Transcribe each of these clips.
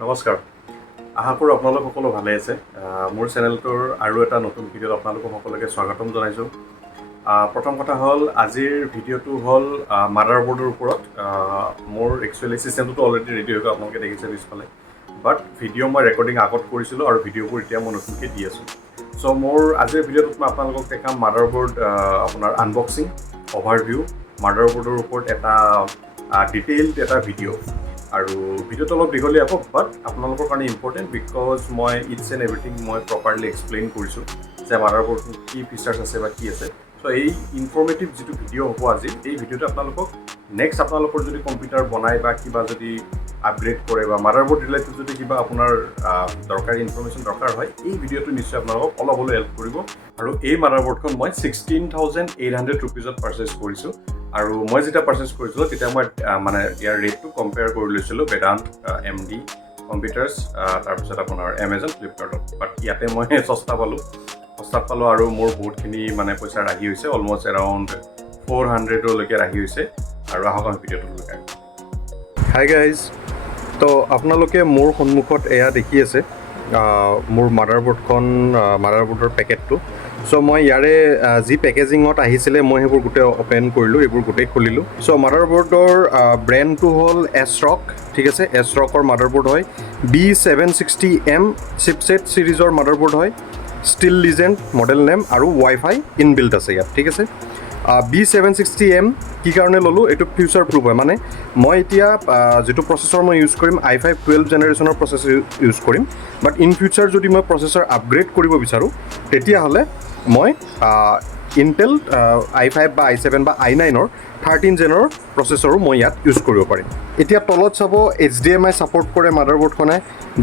নমস্কাৰ আশা কৰোঁ আপোনালোক সকলো ভালে আছে মোৰ চেনেলটোৰ আৰু এটা নতুন ভিডিঅ'ত আপোনালোক সকলোকে স্বাগতম জনাইছোঁ প্ৰথম কথা হ'ল আজিৰ ভিডিঅ'টো হ'ল মাদাৰবোৰ্ডৰ ওপৰত মোৰ একচুৱেলি চিষ্টেমটো অলৰেডি ৰেডি হৈ গ'ল আপোনালোকে দেখিছে পিছফালে বাট ভিডিঅ' মই ৰেকৰ্ডিং আগত কৰিছিলোঁ আৰু ভিডিঅ'বোৰ এতিয়া মই নতুনকৈ দি আছোঁ চ' মোৰ আজিৰ ভিডিঅ'টোত মই আপোনালোকক দেখাম মাদাৰবোৰ্ড আপোনাৰ আনবক্সিং অভাৰভিউ মাদাৰবোৰ্ডৰ ওপৰত এটা ডিটেইলড এটা ভিডিঅ' আৰু ভিডিঅ'টো অলপ দীঘলীয়া হ'ব বাট আপোনালোকৰ কাৰণে ইম্পৰ্টেণ্ট বিকজ মই ইটছ এণ্ড এভৰিথিং মই প্ৰপাৰলি এক্সপ্লেইন কৰিছোঁ যে মাদাৰবোৰ্ডটো কি ফিচাৰ্ছ আছে বা কি আছে চ' এই ইনফৰ্মেটিভ যিটো ভিডিঅ' হ'ব আজি এই ভিডিঅ'টো আপোনালোকক নেক্সট আপোনালোকৰ যদি কম্পিউটাৰ বনায় বা কিবা যদি আপগ্ৰেড কৰে বা মাদাৰবোৰ্ড ৰিলেটেড যদি কিবা আপোনাৰ দৰকাৰী ইনফৰ্মেশ্যন দৰকাৰ হয় এই ভিডিঅ'টো নিশ্চয় আপোনালোকক অলপ হ'লেও হেল্প কৰিব আৰু এই মাদাৰবোৰ্ডখন মই 16,800 ৰুপিজত পাৰ্চেছ কৰিছোঁ আৰু মই যেতিয়া পাৰ্চেছ কৰিছিলোঁ তেতিয়া মই মানে ইয়াৰ ৰেটটো কম্পেয়াৰ কৰি লৈছিলোঁ বেদান্ত MD কম্পিউটাৰ্ছ তাৰপিছত আপোনাৰ এমেজন ফ্লিপকাৰ্টত বাট ইয়াতে মই সস্তাত পালোঁ আৰু মোৰ বহুতখিনি মানে পইচা ৰাহি হৈছে অলমষ্ট এৰাউণ্ড 400লৈকে ৰাহি হৈছে আৰু আহক আমি ভিডিঅ'টো লগাই হাই গাইজ তো আপোনালোকে মোৰ সন্মুখত এয়া দেখি আছে মোৰ মাদাৰবোৰ্ডৰ পেকেটটো চ' মই ইয়াৰে যি পেকেজিঙত আহিছিলে মই সেইবোৰ গোটেই অপেন কৰিলোঁ এইবোৰ গোটেই খুলিলোঁ চ' মাদাৰবোৰ্ডৰ ব্ৰেণ্ডটো হ'ল ASRock ঠিক আছে ASRockৰ মাদাৰবোৰ্ড হয় B760M চিপছেট ছিৰিজৰ মাদাৰবোৰ্ড হয় ষ্টিল লিজেণ্ড মডেল নেম আৰু WIFI ইনবিল্ট আছে ইয়াত ঠিক আছে B760M কি কাৰণে ল'লোঁ এইটো ফিউচাৰ প্ৰুফ হয় মানে মই এতিয়া যিটো প্ৰচেছৰ মই ইউজ কৰিম i5 12 জেনেৰেশ্যনৰ প্ৰচেছৰ ইউজ কৰিম বাট ইন ফিউচাৰ যদি মই প্ৰচেছৰ আপগ্ৰেড কৰিব বিচাৰোঁ তেতিয়াহ'লে মই ইণ্টেল i5 বা i7 বা i9ৰ 13 জেনৰ প্ৰচেছৰো মই ইয়াত ইউজ কৰিব পাৰিম এতিয়া তলত চাব HDMI ছাপোৰ্ট কৰে মাদাৰবোৰ্ডখনে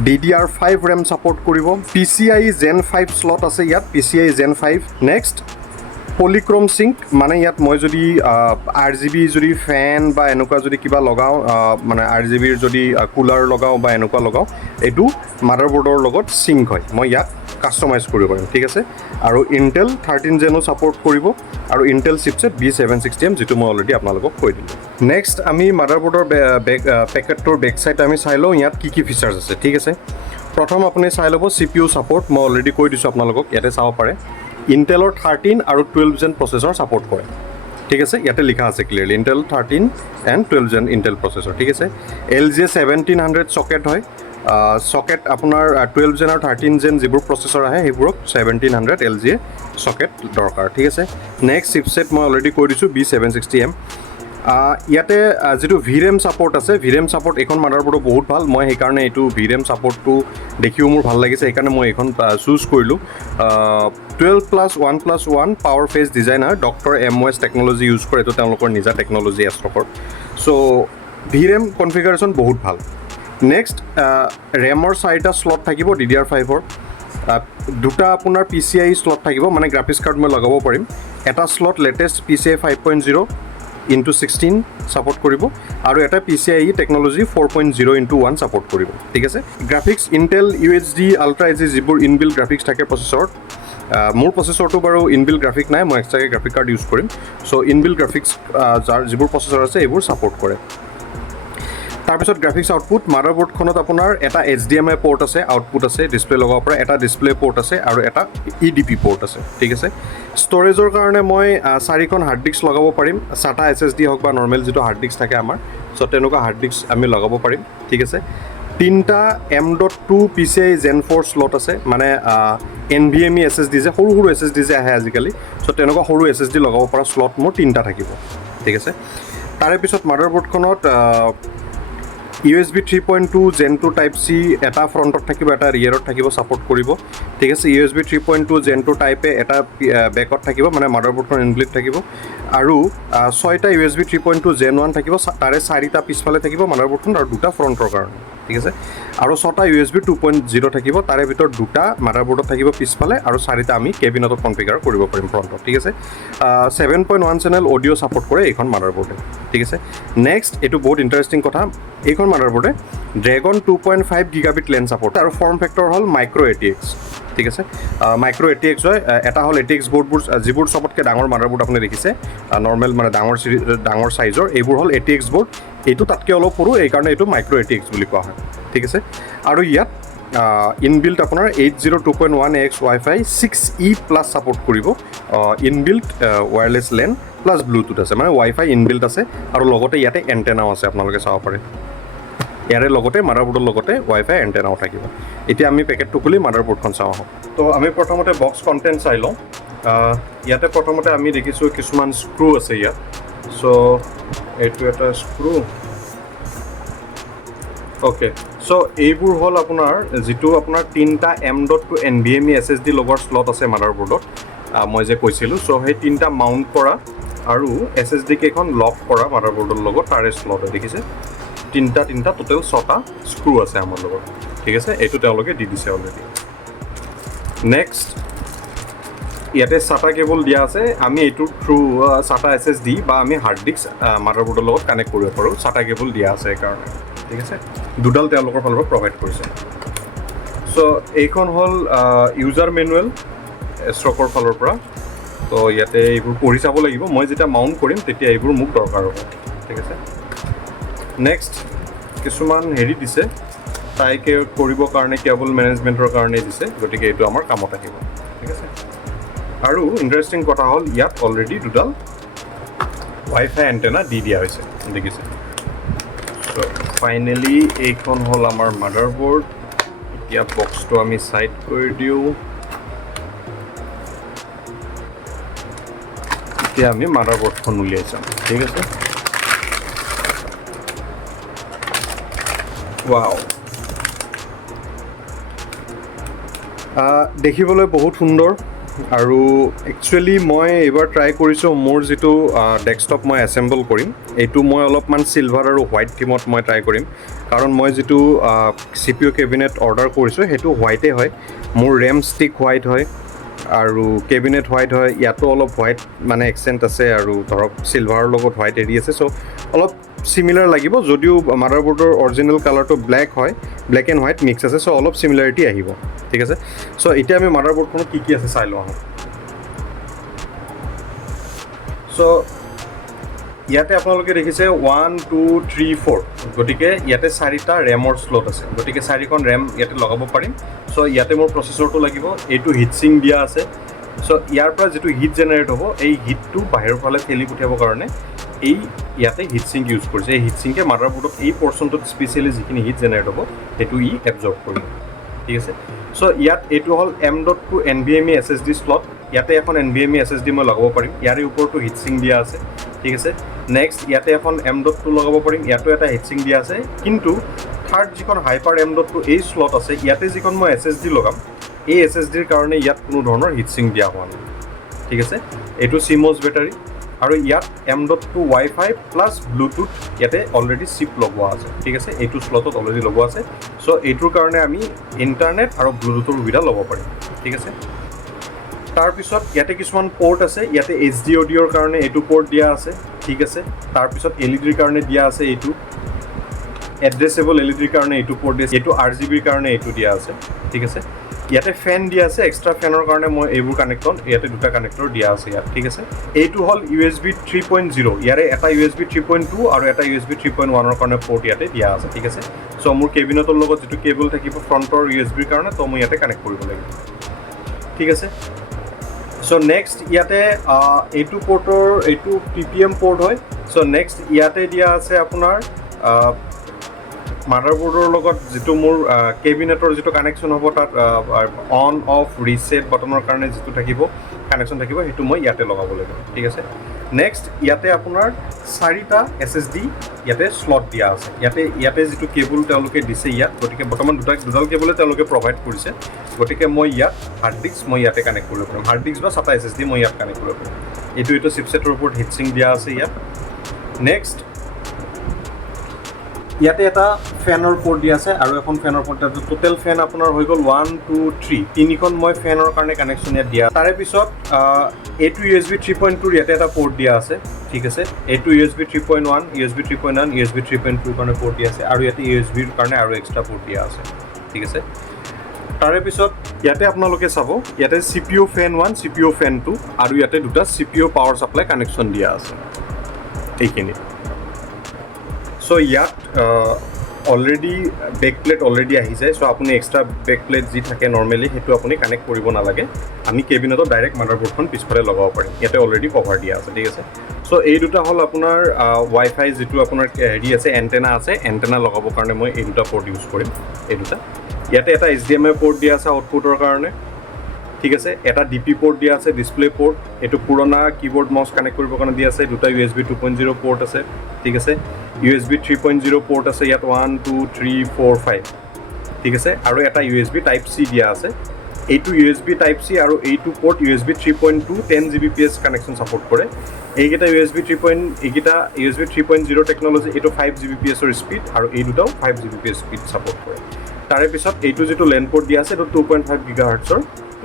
DDR5 RAM ছাপোৰ্ট কৰিব PCI Gen 5 স্লট আছে ইয়াত PCI Gen 5 নেক্সট পলিক্ৰম চিংক মানে ইয়াত মই যদি RGB যদি ফেন বা এনেকুৱা যদি কিবা লগাওঁ মানে RGBৰ যদি কুলাৰ লগাওঁ বা এনেকুৱা লগাওঁ এইটো মাদাৰবোৰ্ডৰ লগত চিংক হয় মই ইয়াত কাষ্টমাইজ কৰিব পাৰিম ঠিক আছে আৰু ইণ্টেল 13 জেনো ছাপোৰ্ট কৰিব আৰু ইণ্টেল চিপছেট B760M যিটো মই অলৰেডি আপোনালোকক কৈ দিলোঁ নেক্সট আমি মাদাৰবোৰ্ডৰ পেকেটটোৰ বেক চাইড আমি চাই লওঁ ইয়াত কি কি ফিচাৰ্ছ আছে ঠিক আছে প্ৰথম আপুনি চাই ল'ব CPU ছাপোৰ্ট মই অলৰেডি কৈ দিছোঁ আপোনালোকক ইয়াতে চাব পাৰে ইণ্টেলৰ 13 আৰু 12 জেন প্ৰচেছৰ ছাপোৰ্ট কৰে ঠিক আছে ইয়াতে লিখা আছে clearly Intel 13 and 12 gen Intel processor ঠিক আছে LG 1700 চকেট হয় চকেট আপোনাৰ 12 জেন আৰু 13 জেন যিবোৰ প্ৰচেছৰ আহে সেইবোৰক 1700 LG চকেট দৰকাৰ ঠিক আছে নেক্সট চিপছেট মই অলৰেডি কৈ দিছোঁ B760M ইয়াতে যিটো VRAM ছাপোৰ্ট আছে VRAM ছাপোৰ্ট এইখন মাদাৰবোৰ্ডো বহুত ভাল মই সেইকাৰণে এইটো VRAM ছাপোৰ্টটো দেখিও মোৰ ভাল লাগিছে সেইকাৰণে মই এইখন চুজ কৰিলোঁ 12+1+1 power phase designer doctor MOS technology use কৰে এইটো তেওঁলোকৰ নিজা টেকন'লজি ASRockৰ চ' VRAM কনফিগাৰেশ্যন বহুত ভাল নেক্সট ৰেমৰ 4টা স্লট থাকিব DDR5ৰ দুটা আপোনাৰ PCI স্লট থাকিব মানে গ্ৰাফিক্স কাৰ্ড মই লগাব পাৰিম এটা slot latest PCI 5.0 into 16 support কৰিব আৰু এটা PCIe টেকন'লজি 4.0 into 1 ছাপোৰ্ট কৰিব ঠিক আছে graphics Intel UHD ultra HD যিবোৰ ইনবিল্ট গ্ৰাফিক্স থাকে প্ৰচেছৰত মোৰ প্ৰচেছৰটো বাৰু ইনবিল্ট গ্ৰাফিক নাই মই এক্সট্ৰাকৈ গ্ৰাফিক কাৰ্ড ইউজ কৰিম চ' ইনবিল্ট গ্ৰাফিক্স যাৰ যিবোৰ প্ৰচেছৰ আছে এইবোৰ ছাপোৰ্ট কৰে তাৰপিছত গ্ৰাফিক্স আউটপুট মাদাৰবোৰ্ডখনত আপোনাৰ এটা HDMI পৰ্ট আছে আউটপুট আছে ডিছপ্লে লগাব পৰা এটা ডিছপ্লে পৰ্ট আছে আৰু এটা EDP পৰ্ট আছে ঠিক আছে ষ্ট'ৰেজৰ কাৰণে মই 4খন হাৰ্ড ডিস্ক লগাব পাৰিম SATA SSD হওক বা নৰ্মেল যিটো হাৰ্ড ডিস্ক থাকে আমাৰ চ' তেনেকুৱা হাৰ্ড ডিস্ক আমি লগাব পাৰিম ঠিক আছে 3টা M.2 PCI Gen 4 স্লট আছে মানে NVMe SSD যে সৰু SSD যে আহে আজিকালি চ' তেনেকুৱা সৰু SSD লগাব পৰা স্লট মোৰ 3টা থাকিব ঠিক আছে তাৰে পিছত মাদাৰবোৰ্ডখনত USB 3.2 Gen 2 Type C এটা ফ্ৰণ্টত থাকিব এটা ৰিয়েৰত থাকিব ছাপোৰ্ট কৰিব ঠিক আছে USB 3.2 Gen 2 টাইপে এটা বেকত থাকিব মানে মাদাৰবোৰ্ডখন ইনবিল্ট থাকিব আৰু 6টা USB 3.2 Gen 1 থাকিব তাৰে 4টা পিছফালে থাকিব মাদাৰবোৰ্ডখন আৰু দুটা ফ্ৰণ্টৰ কাৰণে ঠিক আছে আৰু 6টা USB 2.0 থাকিব তাৰে ভিতৰত দুটা মাদাৰবোৰ্ডত থাকিব পিছফালে আৰু 4টা আমি কেবিনেটত কনফিগাৰ কৰিব পাৰিম ফ্ৰণ্টত ঠিক আছে 7.1 চেনেল অডিঅ' ছাপোৰ্ট কৰে এইখন মাদাৰবোৰ্ডে ঠিক আছে নেক্সট এইটো বহুত ইণ্টাৰেষ্টিং কথা এইখন মাদাৰবোৰ্ডে ড্ৰেগন 2.5 গিগাবিট লেন ছাপোৰ্ট আৰু ফৰ্ম ফেক্টৰ হ'ল মাইক্ৰ' ATX ঠিক আছে মাইক্ৰ' ATX হয় এটা হ'ল ATX বৰ্ডবোৰ যিবোৰ চবতকৈ ডাঙৰ মাদাৰবোৰ্ড আপুনি দেখিছে নৰ্মেল মানে ডাঙৰ চাইজৰ এইবোৰ হ'ল ATX বৰ্ড এইটো তাতকৈ অলপ সৰু এইকাৰণে এইটো মাইক্ৰ' ATX বুলি কোৱা হয় ঠিক আছে আৰু ইয়াত ইনবিল্ট আপোনাৰ 802.1ax Wi-Fi 6E plus support কৰিব inbuilt wireless LAN plus Bluetooth আছে মানে Wi-Fi ইনবিল্ট আছে আৰু লগতে ইয়াতে এণ্টেনাও আছে আপোনালোকে চাব পাৰে ইয়াৰে লগতে মাদাৰবোৰ্ডৰ লগতে Wi-Fi এণ্টেনাও থাকিব এতিয়া আমি পেকেটটো খুলি মাদাৰবোৰ্ডখন চাওঁ আহক তো আমি প্ৰথমতে বক্স কণ্টেণ্ট চাই লওঁ ইয়াতে প্ৰথমতে আমি দেখিছোঁ কিছুমান স্ক্ৰু আছে ইয়াত চ' এইটো এটা স্ক্ৰু অ'কে চ' এইবোৰ হ'ল আপোনাৰ যিটো আপোনাৰ 3টা M.2 NVMe SSD লগৰ স্লট আছে মাদাৰবোৰ্ডত মই যে কৈছিলোঁ চ' সেই 3টা মাউণ্ট কৰা আৰু SSD কেইখন লক কৰা মাদাৰবোৰ্ডৰ লগত তাৰে স্লট হয় দেখিছে 3টা টোটেল 6টা স্ক্ৰু আছে আমাৰ লগত ঠিক আছে এইটো তেওঁলোকে দি দিছে অলৰেডি নেক্সট ইয়াতে SATA কেবল দিয়া আছে আমি এইটো থ্ৰু SATA SSD বা আমি হাৰ্ড ডিস্ক মাদাৰবোৰ্ডৰ লগত কানেক্ট কৰিব পাৰোঁ SATA কেবল দিয়া আছে সেইকাৰণে ঠিক আছে দুডাল তেওঁলোকৰ ফালৰ পৰা প্ৰভাইড কৰিছে চ' এইখন হ'ল ইউজাৰ মেনুৱেল ASRockৰ ফালৰ পৰা তো ইয়াতে এইবোৰ পঢ়ি চাব লাগিব মই যেতিয়া মাউণ্ট কৰিম তেতিয়া এইবোৰ মোক দৰকাৰ হ'ব ঠিক আছে নেক্সট কিছুমান হেৰি দিছে তাইকে কৰিবৰ কাৰণে কেবল মেনেজমেণ্টৰ কাৰণে দিছে গতিকে এইটো আমাৰ কামত আহিব ঠিক আছে আৰু ইণ্টাৰেষ্টিং কথা হ'ল ইয়াত অলৰেডি দুডাল Wi-Fi এণ্টেনা দি দিয়া হৈছে দেখিছে চ' ফাইনেলি এইখন হ'ল আমাৰ মাদাৰবোৰ্ড এতিয়া বক্সটো আমি চাইড কৰি দিওঁ এতিয়া আমি মাদাৰবোৰ্ডখন উলিয়াই চাম ঠিক আছে ৱাও দেখিবলৈ বহুত সুন্দৰ আৰু একচুৱেলি মই এইবাৰ ট্ৰাই কৰিছোঁ মোৰ যিটো ডেস্কটপ মই এছেম্বল কৰিম এইটো মই অলপমান চিলভাৰ আৰু হোৱাইট থিমত মই ট্ৰাই কৰিম কাৰণ মই যিটো CPU কেবিনেট অৰ্ডাৰ কৰিছোঁ সেইটো হোৱাইটে হয় মোৰ ৰেম ষ্টিক হোৱাইট হয় আৰু কেবিনেট হোৱাইট হয় ইয়াতো অলপ হোৱাইট মানে এক্সেণ্ট আছে আৰু ধৰক চিলভাৰৰ লগত হোৱাইট এৰি আছে চ' অলপ চিমিলাৰ লাগিব যদিও মাদাৰবোৰ্ডৰ অৰিজিনেল কালাৰটো ব্লেক হয় ব্লেক এণ্ড হোৱাইট মিক্স আছে চ' অলপ চিমিলাৰিটি আহিব ঠিক আছে চ' এতিয়া আমি মাদাৰবোৰ্ডখনত কি আছে চাই লওঁ আহোঁ চ' ইয়াতে আপোনালোকে দেখিছে 1 2 3 4 গতিকে ইয়াতে 4টা ৰেমৰ স্লট আছে গতিকে 4খন ৰেম ইয়াতে লগাব পাৰিম চ' ইয়াতে মোৰ প্ৰচেছৰটো লাগিব এইটো হিটচিং দিয়া আছে চ' ইয়াৰ পৰা যিটো হিট জেনেৰেট হ'ব এই হিটটো বাহিৰৰ ফালে ঠেলি পঠিয়াবৰ কাৰণে এই ইয়াতে হিটচিং ইউজ কৰিছে এই হিটচিংকে মাদাৰবোৰ্ডত এই পৰ্চনটোত স্পেচিয়েলি যিখিনি হিট জেনেৰেট হ'ব সেইটো ই এবজৰ্ব কৰিব ঠিক আছে চ' ইয়াত এইটো হ'ল M.2 NVMe SSD স্লট ইয়াতে এখন NVMe SSD মই লগাব পাৰিম ইয়াৰে ওপৰতো হিটচিং দিয়া আছে ঠিক আছে নেক্সট ইয়াতে এখন M.2 লগাব পাৰিম ইয়াতো এটা হিটচিং দিয়া আছে কিন্তু থাৰ্ড যিখন হাইপাৰ M.2 এই স্লট আছে ইয়াতে যিখন মই SSD লগাম এই SSDৰ কাৰণে ইয়াত কোনো ধৰণৰ হিটচিং দিয়া হোৱা নাই ঠিক আছে এইটো CMOS বেটাৰী আৰু ইয়াত M.2 Wi-Fi প্লাছ ব্লুটুথ ইয়াতে অলৰেডি চিপ লগোৱা আছে ঠিক আছে এইটো স্লটত অলৰেডি লগোৱা আছে চ' এইটোৰ কাৰণে আমি ইণ্টাৰনেট আৰু ব্লুটুথৰ সুবিধা ল'ব পাৰিম ঠিক আছে তাৰপিছত ইয়াতে কিছুমান পৰ্ট আছে ইয়াতে HD অডিঅ'ৰ কাৰণে এইটো পৰ্ট দিয়া আছে ঠিক আছে তাৰপিছত LEDৰ কাৰণে দিয়া আছে এইটো এড্ৰেছেবল LEDৰ কাৰণে এইটো পৰ্ট দিয়া আছে এইটো RGBৰ কাৰণে এইটো দিয়া আছে ঠিক আছে ইয়াতে ফেন দিয়া আছে এক্সট্ৰা ফেনৰ কাৰণে মই এইবোৰ কানেক্টন ইয়াতে দুটা কানেক্টৰ দিয়া আছে ইয়াত ঠিক আছে এইটো হ'ল USB 3.0 ইয়াৰে এটা USB 3.2 আৰু এটা USB 3.1ৰ কাৰণে পৰ্ট ইয়াতে দিয়া আছে ঠিক আছে চ' মোৰ কেবিনেটৰ লগত যিটো কেবল থাকিব ফ্ৰণ্টৰ USBৰ কাৰণে তো মই ইয়াতে কানেক্ট কৰিব লাগিব ঠিক আছে চ' নেক্সট ইয়াতে এইটো পৰ্টৰ এইটো PPM পৰ্ট হয় চ' নেক্সট ইয়াতে দিয়া আছে আপোনাৰ মাদাৰবোৰ্ডৰ লগত যিটো মোৰ কেবিনেটৰ যিটো কানেকশ্যন হ'ব তাত অন অফ ৰিছেট বটনৰ কাৰণে যিটো থাকিব কানেকশ্যন থাকিব সেইটো মই ইয়াতে লগাব লাগিব ঠিক আছে নেক্সট ইয়াতে আপোনাৰ 4টা SSD ইয়াতে স্লট দিয়া আছে ইয়াতে যিটো কেবল তেওঁলোকে দিছে ইয়াত গতিকে বৰ্তমান দুডাল কেবলে তেওঁলোকে প্ৰভাইড কৰিছে গতিকে মই ইয়াত হাৰ্ড ডিস্ক মই ইয়াতে কানেক্ট কৰিব পাৰিম হাৰ্ড ডিস্ক বা SATA SSD মই ইয়াত কানেক্ট কৰিব পাৰিম এইটো চিপছেটৰ ওপৰত হিটচিং দিয়া আছে ইয়াত নেক্সট ইয়াতে এটা ফেনৰ পৰ্ট দিয়া আছে আৰু এখন ফেনৰ পৰ্ট আছে টোটেল ফেন আপোনাৰ হৈ গ'ল 1 2 3 তিনিখন মই ফেনৰ কাৰণে কানেকশ্যন ইয়াত দিয়া তাৰে পিছত এইটো USB 3.2 ইয়াতে এটা পৰ্ট দিয়া আছে ঠিক আছে এইটো USB 3.1 USB 3.1 USB 3.2 কাৰণে পৰ্ট দিয়া আছে আৰু ইয়াতে USBৰ কাৰণে আৰু এক্সট্ৰা পৰ্ট দিয়া আছে ঠিক আছে তাৰে পিছত ইয়াতে আপোনালোকে চাব ইয়াতে CPU ফেন 1 CPU ফেন 2 আৰু ইয়াতে দুটা CPU পাৱাৰ সাপ্লাই কানেকশ্যন দিয়া আছে এইখিনি চ' ইয়াত অলৰেডি বেক প্লেট অলৰেডি আহি যায় চ' আপুনি এক্সট্ৰা বেক প্লেট যি থাকে নৰ্মেলি সেইটো আপুনি কানেক্ট কৰিব নালাগে আমি কেবিনেটত ডাইৰেক্ট মাদাৰবোৰ্ডখন পিছফালে লগাব পাৰিম ইয়াতে অলৰেডি কভাৰ দিয়া আছে ঠিক আছে চ' এই দুটা হ'ল আপোনাৰ ৱাইফাই যিটো আপোনাৰ হেৰি আছে এণ্টেনা আছে এণ্টেনা লগাবৰ কাৰণে মই এই দুটা পৰ্ট ইউজ কৰিম এই দুটা ইয়াতে এটা HDMI পৰ্ট দিয়া আছে আউটপুটৰ কাৰণে ঠিক আছে এটা DP পৰ্ট দিয়া আছে ডিসপ্লে পৰ্ট এটো পুৰণা কিবোৰ্ড মাউস কানেক্ট কৰিবৰ কাৰণে দিয়া আছে দুটা USB 2.0 পৰ্ট আছে ঠিক আছে USB 3.0 পৰ্ট আছে ইয়াত 1 2 3 4 5 ঠিক আছে আৰু এটা USB টাইপ C দিয়া আছে এইটো USB টাইপ C আৰু এইটো port USB 3.2 10 Gbps connection support কৰে এইগিটা USB 3. এইগিটা USB 3.0 টেকনলজি এটো 5 Gbps ৰ স্পিড আৰু এই দুটাও 5 Gbps স্পিড সাপোৰ্ট কৰে তাৰে পিছত এইটো যেটো লেন পৰ্ট দিয়া আছে এটো 2.5 GHz ৰ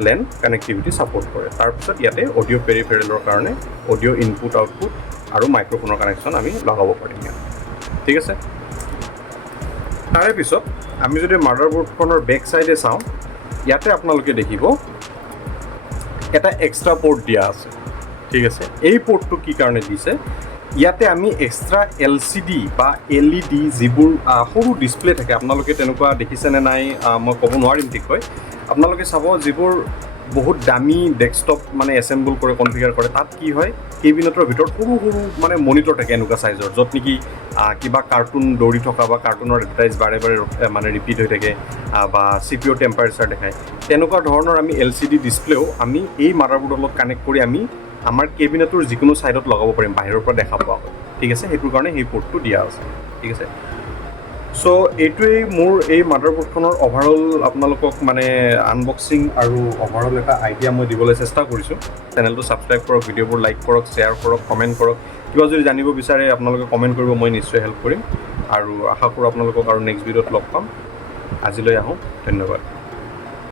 লেন কানেক্টিভিটি সাপোৰ্ট কৰে তাৰ পিছত ইয়াতে অডিও পেৰিফেৰেলৰ কাৰণে অডিও ইনপুট আউটপুট আৰু মাইক্ৰোফোনৰ কানেকশন আমি লগাব পাৰিম ঠিক আছে তাৰে পিছত আমি যদি মাদাৰবোৰ্ডখনৰ বেক সাইডে চাওঁ ইয়াতে আপোনালোকে দেখিব এটা এক্সট্ৰা পৰ্ট দিয়া আছে ঠিক আছে এই পৰ্টটো কি কাৰণে দিছে ইয়াতে আমি এক্সট্ৰা LCD বা LED যিবোৰ সৰু ডিসপ্লে থাকে আপোনালোকে তেনেকুৱা দেখিছেনে নাই মই ক'ব নোৱাৰিম ঠিক হয় আপোনালোকে চাব যিবোৰ বহুত দামী ডেস্কটপ মানে এসেম্বল কৰে কনফিগাৰ কৰে তাত কি হয় কেবিনেটৰ ভিতৰত সৰু সৰু মানে মনিটৰ থাকে এনেকুৱা সাইজৰ যত নেকি কিবা কাৰ্টুন দৌৰি থকা বা কাৰ্টুনৰ এডভাৰটাইজ বাৰে বাৰে মানে ৰিপিট হৈ থাকে বা CPU টেম্পাৰেচাৰ দেখায় তেনেকুৱা ধৰণৰ আমি LCD ডিসপ্লেও আমি এই মাদাৰবোৰ্ডৰ লগত কানেক্ট কৰি আমি আমাৰ কেবিনেটৰ যিকোনো সাইডত লগাব পাৰিম বাহিৰৰ পৰা দেখা পোৱা ঠিক আছে হেতুৰ কাৰণে এই পোৰ্টটো দিয়া আছে ঠিক আছে সো এইটোৱেই মোৰ এই মাদাৰবোৰ্ডখনৰ ওভাৰঅল আপোনালোকক মানে আনবক্সিং আৰু ওভাৰঅল এটা আইডিয়া মই দিবলৈ চেষ্টা কৰিছোঁ চেনেলটো সাবস্ক্ৰাইব কৰক ভিডিঅ'বোৰ লাইক কৰক শ্বেয়াৰ কৰক কমেণ্ট কৰক কিবা যদি জানিব বিচাৰে আপোনালোকে কমেণ্ট কৰিব মই নিশ্চয় হেল্প কৰিম আৰু আশা কৰোঁ আপোনালোকক আৰু নেক্সট ভিডিঅ'ত লগ পাম আজিলৈ আহোঁ ধন্যবাদ